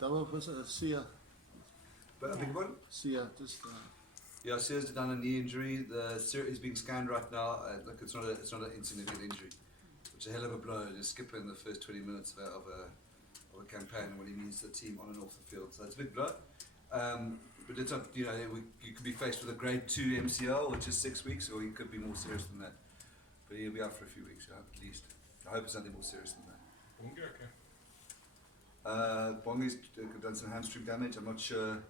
Double was Sia. But a big one? Sia, just. Yeah, Sears done a knee injury. Is being scanned right now. Look, it's not an insignificant injury. It's a hell of a blow to skip in the first 20 minutes of a campaign when he means the team on and off the field. So it's a big blow. But it's not, you could be faced with a grade 2 MCL, which is 6 weeks, or he could be more serious than that. But he'll be out for a few weeks, at least. I hope it's nothing more serious than that. Bongi, okay. Bongi's done some hamstring damage. I'm not sure.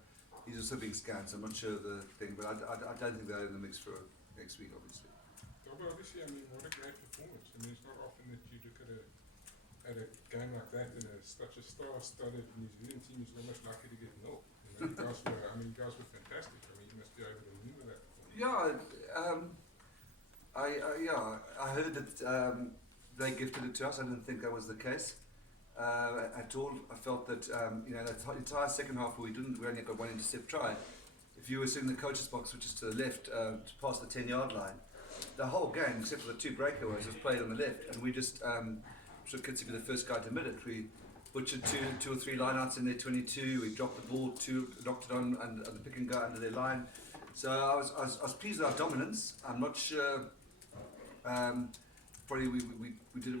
He's also being scanned, so I'm not sure of the thing, but I don't think they're in the mix for next week, obviously. Dobbo, obviously, I mean, what a great performance. I mean, it's not often that you look at a game like that and such a star-studded New Zealand team is almost likely to get nil. You guys were fantastic. I mean, you must be able to win with that performance. I heard that they gifted it to us. I didn't think that was the case at all. I felt that that entire second half where we only got one intercept try. If you were sitting in the coach's box, which is to the left, past the 10-yard line, the whole game, except for the 2 breakaways, was played on the left, and we just should Kitsy be the first guy to admit it. We butchered two or three lineouts in their 22. We dropped the ball, knocked it on, and the picking guy under their line. So I was pleased with our dominance. I'm not sure. Probably we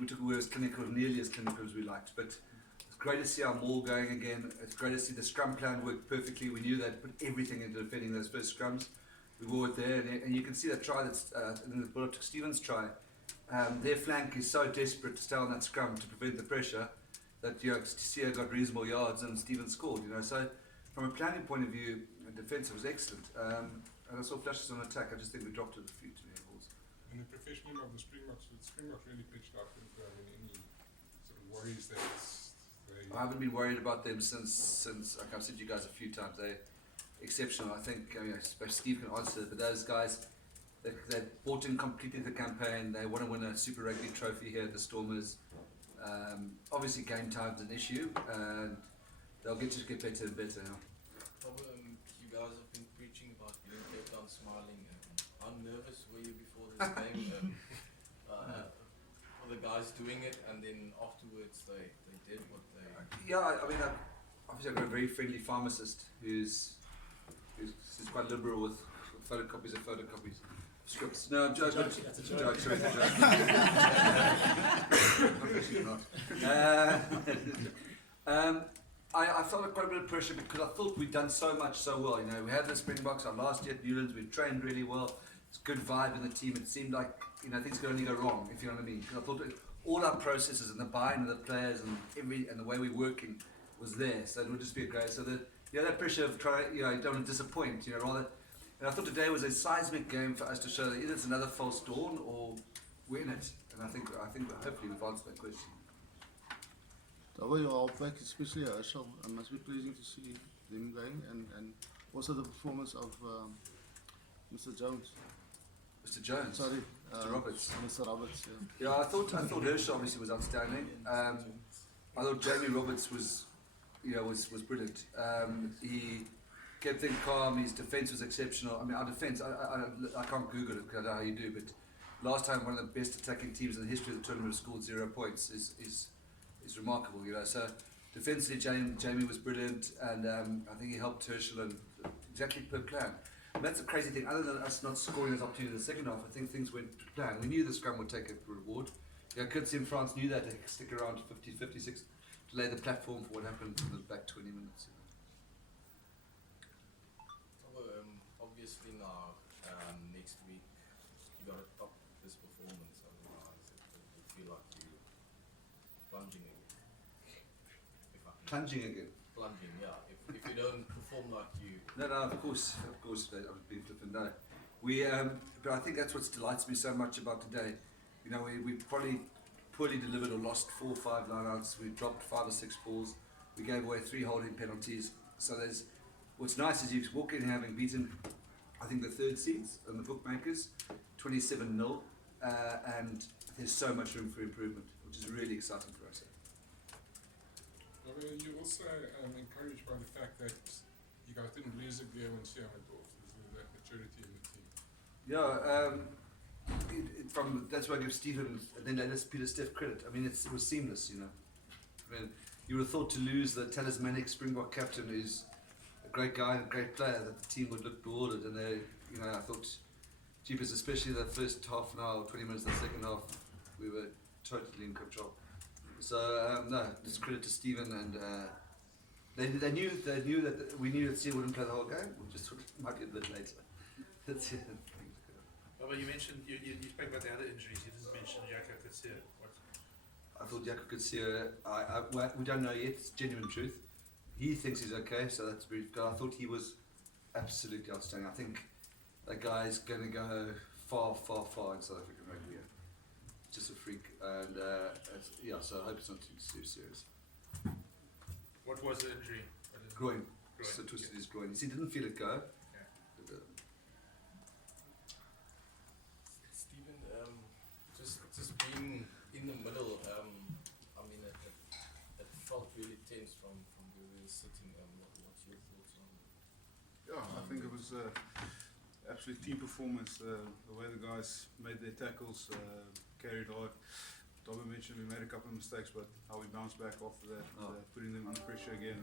took away as clinical, nearly as clinical as we liked. But it's great to see our maul going again. It's great to see the scrum plan work perfectly. We knew they'd put everything into defending those first scrums. We wore it there, and you can see that try that's in the bullet to Stevens try. Their flank is so desperate to stay on that scrum to prevent the pressure that Sia got reasonable yards and Stevens scored. So from a planning point of view, defensive was excellent. And I saw flashes on attack. I just think we dropped it a few too many balls. And the professionalism of the Springboks really pitched up with any sort of worries that I haven't been worried about them since like I've said to you guys a few times. They're exceptional. I think Steve can answer it, but those guys, they bought in completely the campaign. They want to win a Super Rugby trophy here at the Stormers. Obviously game time's an issue, and they'll get better and better now. You guys have been preaching about being kept on smiling. How nervous were you before this game? For the guys doing it, and then afterwards they did what they... Yeah, I mean, obviously I've got a very friendly pharmacist who's quite liberal with photocopies of scripts. No, I'm joking. That's a joke. Sorry, it's a joke. I felt quite a bit of pressure because I thought we'd done so much so well. We had the Springboks our last year at Newlands. We trained really well. It's a good vibe in the team. It seemed like things could only go wrong, if you know what I mean. Because I thought all our processes and the buy-in of the players and the way we're working was there. So it would just be a great. So that pressure of trying, you don't want to disappoint, rather. And I thought today was a seismic game for us to show that either it's another false dawn or we're in it. And I think hopefully we've answered that question. Double your halfback, especially Herschel, it must be pleasing to see them going, and also the performance of Mr. Jones. Mr. Jones. Sorry, Mr. Roberts. Mr. Roberts. Yeah, I thought Herschel obviously was outstanding. I thought Jamie Roberts was brilliant. He kept things calm. His defence was exceptional. I mean, our defence. I can't Google it because I don't know how you do, but last time one of the best attacking teams in the history of the tournament scored 0 points is remarkable. So defensively, Jamie was brilliant, and I think he helped Herschel and exactly per plan. And that's the crazy thing. Other than us not scoring as opportunity in the second half, I think things went to plan. We knew the scrum would take a reward. Kitsy in France knew that to stick around to 50, 56 to lay the platform for what happened in the back 20 minutes. Obviously now, next week, you got to top this performance, otherwise it would feel like you plunging again. Plunging again? Plunging, yeah. If you don't perform like you... No, of course, I would be flipping no. But I think that's what delights me so much about today. We probably poorly delivered or lost 4 or 5 lineouts. We dropped 5 or 6 balls. We gave away 3 holding penalties. So what's nice is you walk in having beaten, I think, the 3rd seeds and the bookmakers, 27-0, and there's so much room for improvement, which is really exciting for us. You're also encouraged by the fact that you guys didn't lose a game when Sia went off. There's that maturity in the team. Yeah, that's why I give Stephen and then Peter Steph credit. I mean, it was seamless, I mean, you would have thought to lose the talismanic Springbok captain, who's a great guy and a great player, that the team would look bewildered. And they, you know, I thought, jeepers, especially the first half an hour, 20 minutes of the second half, we were totally in control. So no, just credit to Stephen, and they knew that we knew that Steve wouldn't play the whole game. We just thought it might be a bit later. That's it. Well, you mentioned you spoke about the other injuries. You didn't mention Jaco Coetzee. What? I thought Jaco Coetzee, we don't know yet. It's genuine truth. He thinks he's okay, so that's very good. I thought he was absolutely outstanding. I think that guy is going to go far, far, far in South African rugby. Yeah. Just a freak, and yeah. So I hope it's not too serious. What was the injury? Groin. Groin. So twisted his groin. He didn't feel it go. Yeah. But, Stephen, just being in the middle, I mean, it felt really tense from where we were sitting. What's your thoughts on it? Yeah, I think it was absolute team performance. The way the guys made their tackles, carried hard. Dobby mentioned we made a couple of mistakes, but how we bounced back after that, putting them under pressure again,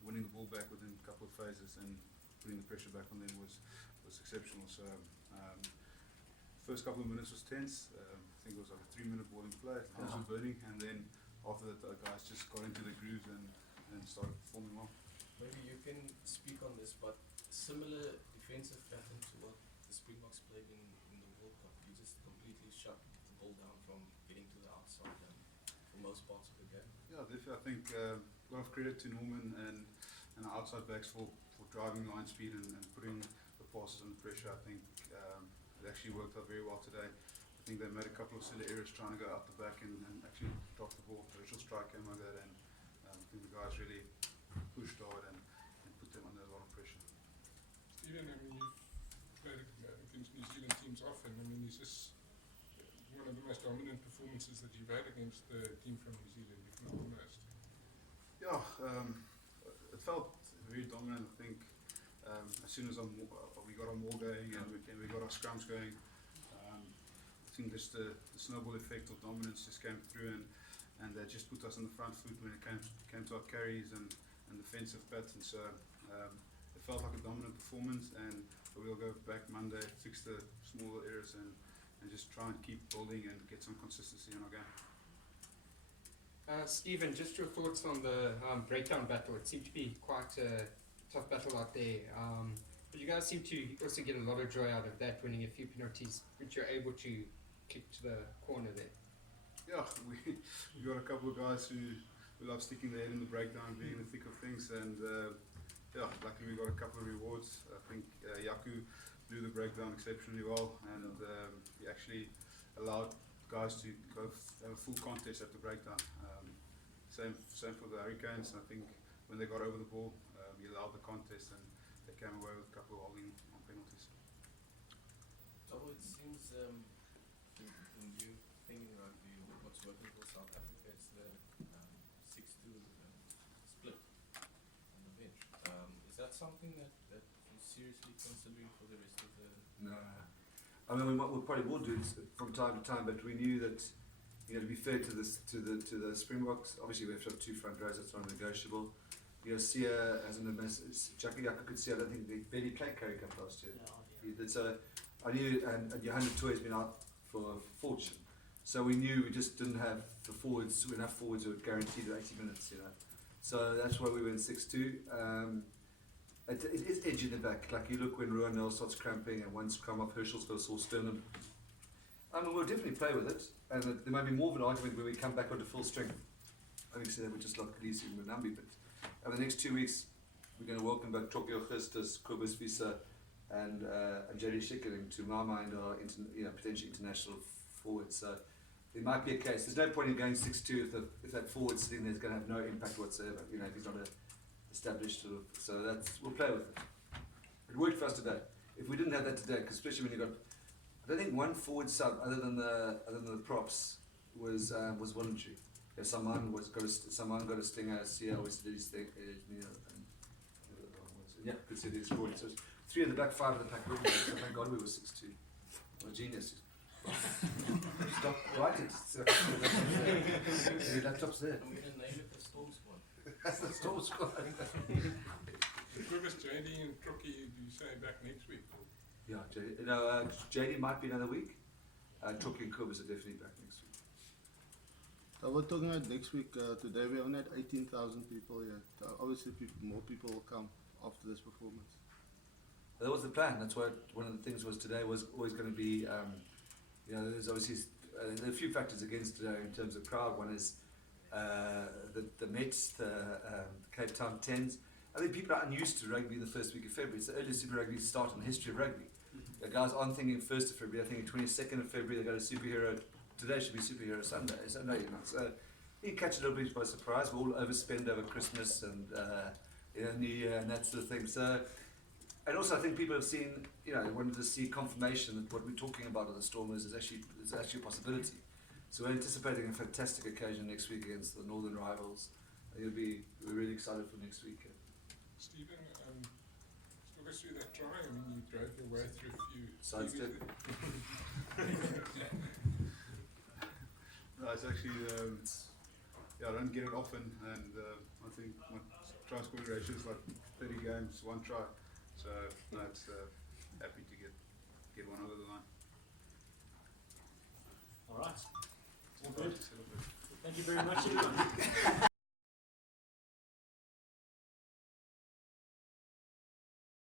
winning the ball back within a couple of phases, and putting the pressure back on them was exceptional. So first couple of minutes was tense. I think it was like a 3-minute ball in play. Hands were burning, and then after that, the guys just got into the grooves and started performing well. Maybe you can speak on this, but similar defensive pattern to what the Springboks played in the World Cup. You just completely shut the ball down from getting to the outside for most parts of the game. Yeah, definitely. I think a lot of credit to Norman and our outside backs for driving line speed and putting the passes under pressure. I think it actually worked out very well today. I think they made a couple of silly errors trying to go out the back and actually drop the ball. Rachel strike came like that, and I think the guys really pushed hard and put them under a lot of pressure. Stephen, I mean, you've played against New Zealand teams often. I mean, is this one of the most dominant performances that you've had against the team from New Zealand, if not the most? Yeah, it felt very dominant. I think as soon as we got our maul going and we got our scrums going, I think just the snowball effect of dominance just came through, and that just put us on the front foot when it came to our carries and defensive patterns. So it felt like a dominant performance, and we'll go back Monday, fix the smaller errors, and just try and keep building and get some consistency in our game. Stephen, just your thoughts on the breakdown battle. It seemed to be quite a tough battle out there. But you guys seem to also get a lot of joy out of that, winning a few penalties, which you're able to kick to the corner there. Yeah, we got a couple of guys who love sticking their head in the breakdown, being in the thick of things, and yeah, luckily we got a couple of rewards. I think Jaco blew the breakdown exceptionally well, and he actually allowed guys to go have a full contest at the breakdown. Same for the Hurricanes. I think when they got over the ball, he allowed the contest, and they came away with a couple of holding on penalties. So it seems the new thing in rugby, what's working for South Africa, is the 6-2 split on the bench. Is that something that you're seriously considering for the rest of the? no. I mean, we probably will do this from time to time, but we knew that, you know, to be fair to the Springboks, obviously we have to have 2 front rows. That's non-negotiable. You know, Sia as an Jaco Coetzee, I don't think they barely played Currie Cup last year. So I knew, and Johanna Toy has been out for a fortune. So we knew we just didn't have the forwards, enough forwards who were guaranteed 80 minutes, you know. So that's why we went 6-2. It is edge in the back. Like you look when Ruan Nel starts cramping and once come up, Herschel's got a sore sternum. I mean, we'll definitely play with it, and there might be more of an argument when we come back onto full strength. Obviously, we just like Lisi and Munambi, but over the next 2 weeks, we're going to welcome back Tokyo Christus, Kobus Visa, and Jerry Schickeling to my mind are potentially international forwards. So there might be a case. There's no point in going 6-2 if that forward sitting there is going to have no impact whatsoever. You know, if he's not established sort of. So we'll play with it. It worked for us today. If we didn't have that today, because especially when you got, I don't think one forward sub other than the props was voluntary. If someone got a stinger, Sia always did his thing, yeah, could see his scoring. So 3 of the back, 5 of the pack. So thank God we were 6-2. What a genius. Stop writing. Your laptop's there. I'm going to name it this Storm Squad. That's the Storm Squad. Quivers, JD and Crookie, do you say back next week? Or? Yeah, JD, no, JD might be another week. Truckee and Cobus are definitely back next week. So we're talking about next week. Today we only had 18,000 people here. So obviously, more people will come after this performance. That was the plan. That's why one of the things was today was always going to be, you know, there's obviously there are a few factors against today in terms of crowd. One is the Mets, the Cape Town Tens. I think people are unused to rugby the first week of February. It's the earliest Super Rugby start in the history of rugby. The guys aren't thinking 1st of February, they're thinking 22nd of February, they got a superhero. Today should be Superhero Sunday. So no, you're not. So you catch it a little bit by surprise. We'll all overspend over Christmas and you know, New Year and that sort of thing. So, and also I think people have seen, you know, they wanted to see confirmation that what we're talking about at the Stormers is actually a possibility. So we're anticipating a fantastic occasion next week against the Northern rivals. We're really excited for next week. Stephen, talk us through that try. I mean, you drove your way through a few Sidestep. No, it's actually, yeah, I don't get it often, and I think my try scoring ratio is like 30 games, 1 try. So, no, it's happy to get one over the line. All right. All Time good. to celebrate. Thank you very much, everyone.